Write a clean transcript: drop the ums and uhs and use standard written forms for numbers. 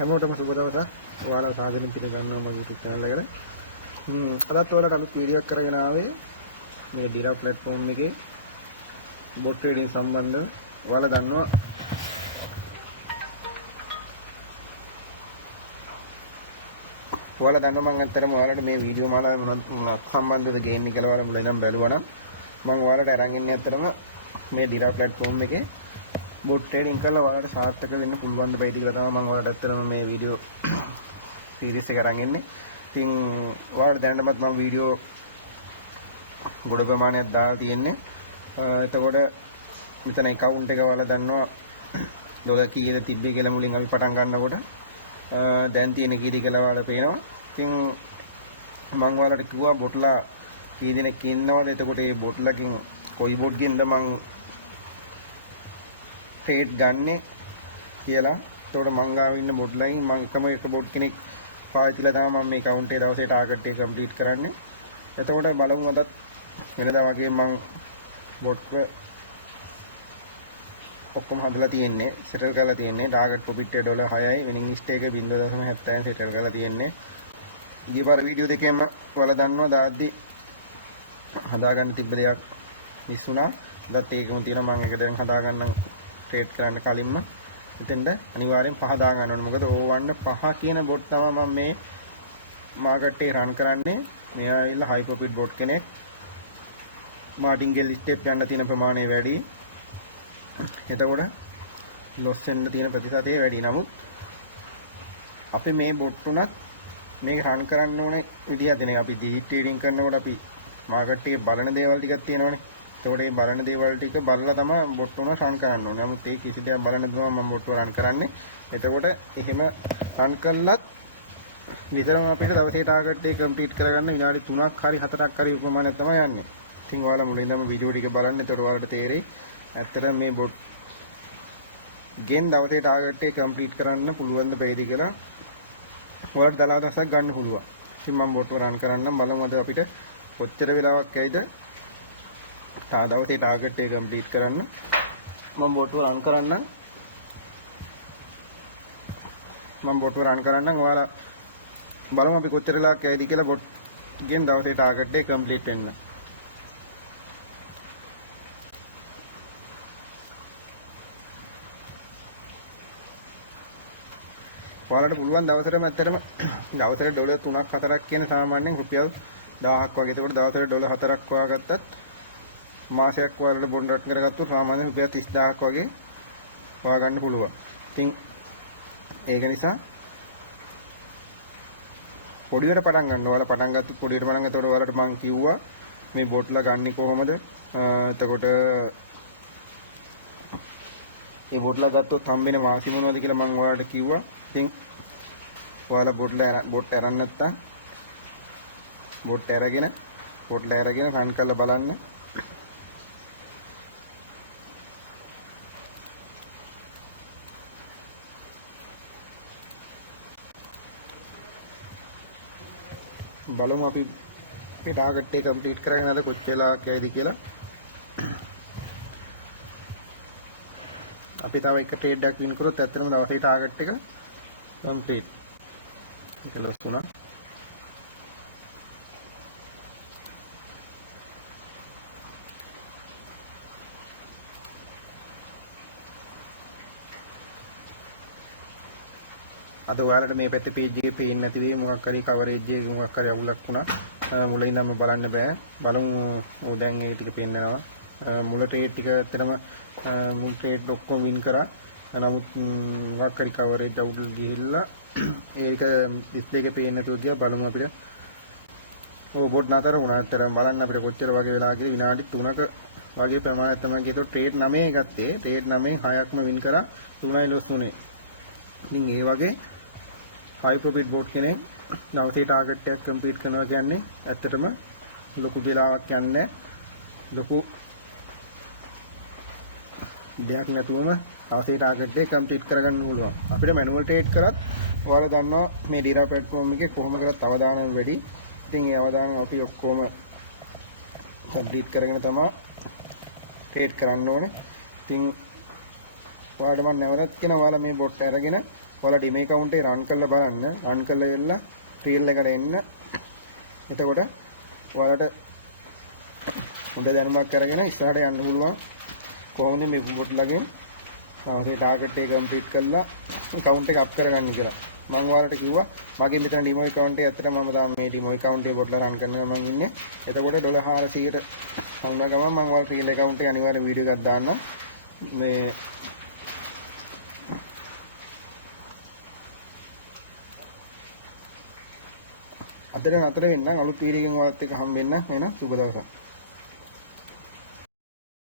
හැමෝටම සුබ දවසක්. ඔයාලා සාදරයෙන් පිළිගන්නවා මගේ YouTube channel එකට. අදත් ඔයාලට අලුත් වීඩියෝ එකක් කරගෙන ආවේ මේ ඩිරා platform එකේ bot trading සම්බන්ධව. ඔයාලා දන්නවා මම ඇත්තටම ඔයාලට මේ වීඩියෝ මාලාවේ මොනවද සම්බන්ධද ගේන්නේ කියලා ඔයාලා මුලින් ඉඳන් බැලුවා නම් මම ඔයාලට අරන් ඉන්නේ ඇත්තටම මේ ඩිරා platform එකේ bot trading කරලා ඔයාලට සාර්ථක වෙන්න පුළුවන් දෙයි කියලා තමයි මම ඔයාලට ඇත්තටම මේ වීඩියෝ සීරීස් එක අරන් ඉන්නේ. ඉතින් ඔයාලට දැනටමත් මම වීඩියෝ ගොඩ ප්‍රමාණයක් දාලා තියෙන්නේ. එතකොට මෙතන account එක ඔයාලා දන්නවා ඩොලර් කීයද තිබ්බේ කියලා මුලින් අපි පටන් ගන්නකොට දැන් තියෙන කීයද කියලා ඔයාලට පේනවා. ඉතින් මම ඔයාලට කිව්වා බොට්ලා කී දෙනෙක් ඉන්නවද? එතකොට මේ බොට්ලකින් කොයි බොට් ගෙන්ද මම ට්‍රේඩ් ගන්නෙ කියලා. එතකොට මං ගාව ඉන්න බොට්ලයින් මම එකම එක බොට් කෙනෙක් පාවිච්චිලා තමයි මම මේ account එක දවසේ ටාගට් එක කම්ප්ලීට් කරන්නේ. එතකොට බලමු අදත් වෙනදා වගේ මම බොට් ඔක්කොම හදලා තියෙන්නේ සෙටල් කරලා තියෙන්නේ. ටාගට් ප්‍රොෆිට් එක ඩොලර් 6යි විනිං ස්ටේක් එක 0.70න් සෙටල් කරලා තියෙන්නේ. ඊපාර වීඩියෝ දෙකේම ඔයාලා දන්නවා දාද්දි හදාගන්න තිබ්බ දෙයක් මිස් වුණා. අදත් ඒකම තියෙනවා මම ඒක දැන් හදාගන්නම් ට්‍රේඩ් කරන්න කලින්ම. එතෙන්ද අනිවාර්යෙන් 5 දා ගන්න ඕනේ. මොකද ඕවන්න 5 කියන බොට් තමයි මම මේ මාකට් එක රන් කරන්නේ. මෙයා ඇවිල්ලා හයි ප්‍රොෆිට් බොට් කෙනෙක්. මාටින්ගෙල් ස්ටෙප් යන්න තියෙන ප්‍රමාණය වැඩි. එතකොට ලොස් වෙන්න තියෙන ප්‍රතිශතය වැඩි. නමුත් අපි මේ බොට් උනත් මේක රන් කරන්න ඕනේ විදිය දෙන එක. අපි ඩී ට්‍රේඩින් කරනකොට අපි මාකට් එකේ බලන දේවල් ටිකක් තියෙනවනේ. එතකොට මේ බලන දේවල් ටික බලලා තමයි බොට් උන රන් කරන්න ඕනේ. නමුත් ඒ කිසි දෙයක් බලන්න දුවම මම බොට් රන් කරන්නේ. එතකොට එහෙම රන් කළත් විතරම අපිට දවසේ ටාගට් එක කම්ප්ලීට් කරගන්න විනාඩි 3ක් හරි 4ක් හරි උපමානයක් තමයි යන්නේ. ඉතින් ඔයාලා මුලින් ඉඳන්ම වීඩියෝ ටික බලන්න. එතකොට ඔයාලට තේරෙයි ඇත්තටම මේ බොට් ගෙන් දවසේ ටාගට් එක කම්ප්ලීට් කරන්න පුළුවන් ද බැයිද කියලා. ඔයාලට දලා දවසක් ගන්න පුළුවන්. ඉතින් මම බොට් රන් කරන්නම් බලමු අද අපිට කොච්චර වෙලාවක් ඇයිද දවසේ ටාගට් එක කම්ප්ලීට් කරන්න. මම බොට් රන් කරන්නම්. ඔයාලා බලමු අපි කොච්චර වෙලාවක් ඇයිද කියලා බොට් ගෙන් දවසේ ටාගට් එක කම්ප්ලීට් වෙන්න. ඔයාලට පුළුවන් දවසටම ඇත්තටම දවසට ඩොලර් 3ක් 4ක් කියන සාමාන්‍යයෙන් රුපියල් 1000ක් වගේ. ඒකට දවසට ඩොලර් 4ක් හොයාගත්තත් මාසයක් ඔයාලට බොන්ඩ් රට් කරගත්තොත් සාමාන්‍යයෙන් රුපියල් 30000ක් වගේ හොයාගන්න පුළුවන්. ඉතින් ඒක නිසා පොඩියට පටන් ගන්න. ඔයාලා පටන් ගත්තොත් පොඩියට පටන් ගත්තොත් ඔයාලට මම කිව්වා මේ බොට්ලා ගන්නේ කොහොමද? එතකොට මේ බොට්ලා ගත්තොත් හම්බෙන වාසි මොනවද කියලා මම ඔයාලට කිව්වා. ඉතින් ඔයාලා බොට් අරන් නැත්තම් බොට්ලා අරගෙන රන් කරලා බලන්න. බලමු අපි මේ ටාගට් එක කම්ප්ලීට් කරගෙන අද කොච්චර වෙලාවක් යයිද කියලා. අපි තව එක ට්‍රේඩ් එකක් වින් කරොත් ඇත්තටම දවසේ ටාගට් එක කම්ප්ලීට්. ඒක ලොස් වුණා. අද ඔයාලට මේ පැත්තේ page එකේ පේන්නේ නැති වෙයි මොකක් හරි coverage එකේ මොකක් හරි අවුලක් වුණා. මුලින් ඉඳන්ම බලන්න බෑ. බලමු. ඕ දැන් ඒ ටික පේන්නනවා. මුල ට්‍රේඩ් ටික ඇත්තටම මුල් ට්‍රේඩ් ඔක්කොම වින් කරා. නමුත් මොකක් හරි coverage අවුල් ගිහිල්ලා ඒක ඩිස්ප්ලේ එකේ පේන්නේ නැතුව ගියා. බලමු අපිට. ඕ බොට් නතර වුණා. ඇත්තටම බලන්න අපිට කොච්චර වගේ වෙලා කියලා විනාඩි 3ක වගේ ප්‍රමාණයක් තමයි ගියතෝ ට්‍රේඩ් 9 ගත්තේ. ට්‍රේඩ් 9 6ක්ම වින් කරා. 3යි ලොස් වුණේ. ඉතින් ඒ වගේ high profit bot කෙනෙක් දවසේ ටාගට් එකක් කම්ප්ලීට් කරනවා කියන්නේ ඇත්තටම ලොකු වෙලාවක් යන්නේ ලොකු දෙයක් නැතුවම දවසේ ටාගට් එක කම්ප්ලීට් කරගන්න පුළුවන්. අපිට මැනුවල් ට්‍රේඩ් කරත් ඔයාලා දන්නවා මේ ඩිරා platform එකේ කොහොම කරත් අවදානම් වැඩි. ඉතින් ඒ අවදානම් අපි ඔක්කොම කම්ප්ලීට් කරගෙන තමයි ට්‍රේඩ් කරන්න ඕනේ. ඉතින් ඔයාලට මම නැවතත් කියනවා ඔයාලා මේ බොට් අරගෙන ඔයාලා ඩිමේ account එක run කරලා බලන්න. run කරලා ඉවරලා reel එකට එන්න. එතකොට ඔයාලට හොඳ දැනුමක් අරගෙන ඉස්සරහට යන්න පුළුවන්. කොහොමද මේ බොට්ලගෙන් මේ ටාගට් එක කම්ප්ලීට් කරලා account එක අප් කරගන්න කියලා. මම ඔයාලට කිව්වා මගේ මෙතන ඩිමෝ account එක ඇත්තට මම තාම මේ ඩිමෝ account එක බොට්ලා run කරනවා මම ඉන්නේ. එතකොට $400ට වුණා ගමන් මම ඔයාලට reel account එක අනිවාර්යෙන් වීඩියෝ එකක් දාන්නම්. මේ අදට නතර වෙන්න අලුත් වීඩියෝ එකකින් ඔයාලත් එක්ක හම්බ වෙන්න. එහෙනම් සුබ දවසක්.